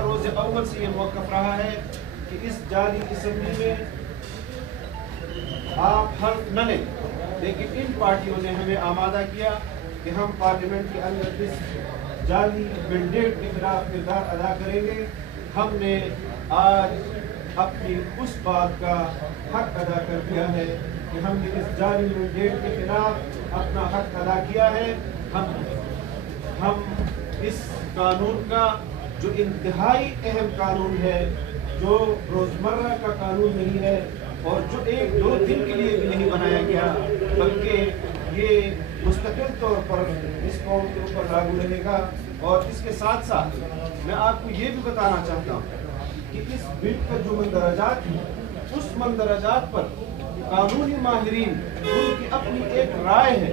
روز اول سے یہ موقف رہا ہے کہ اس جعلی اسمبلی میں آپ حلف نہ لیں، لیکن ان پارٹیوں نے ہمیں آمادہ کیا کہ ہم پارلیمنٹ کے اندر اس جعلی مینڈیٹ کے خلاف کردار ادا کریں گے۔ ہم نے آج اپنی اس بات کا حق ادا کر دیا ہے کہ ہم نے اس جعلی مینڈیٹ کے خلاف اپنا حق ادا کیا ہے۔ ہم اس قانون کا جو انتہائی اہم قانون ہے، جو روزمرہ کا قانون نہیں ہے اور جو ایک دو دن کے لیے بھی نہیں بنایا گیا، بلکہ یہ مستقل طور پر اس قوم کے اوپر لاگو رہے گا۔ اور اس کے ساتھ ساتھ میں آپ کو یہ بھی بتانا چاہتا ہوں کہ اس بل کا جو مندرجات ہیں، اس مندرجات پر قانونی ماہرین ان کی اپنی ایک رائے ہے۔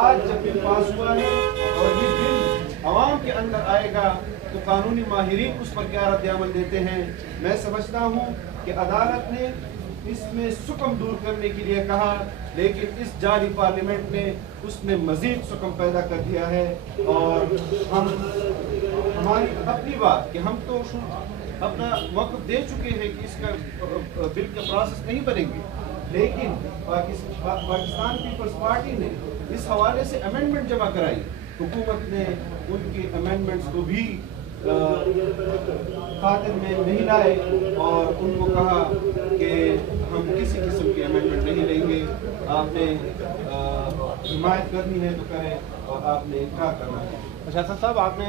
آج جب بل پاس ہوا ہے اور یہ بل عوام کے اندر آئے گا تو قانونی ماہرین اس پر کیا رد عمل دیتے ہیں۔ میں سمجھتا ہوں کہ عدالت نے اس میں سکم دور کرنے کے لیے کہا، لیکن اس جعلی پارلیمنٹ نے اس میں مزید سکم پیدا کر دیا ہے۔ اور ہماری اپنی بات کہ ہم تو اپنا موقف دے چکے ہیں کہ اس کا بل کا پروسیس نہیں بنے گی، لیکن پاکستان پیپلز پارٹی نے اس حوالے سے امینڈمنٹ جمع کرائی۔ حکومت نے ان کے امینڈمنٹس کو بھی خاطر میں نہیں لائے اور ان کو کہا کہ ہم کسی قسم کی امینڈمنٹ نہیں لیں گے، آپ نے حمایت کرنی ہے تو کریں اور آپ نے انکار کرنا ہے۔ شاہ صاحب آپ نے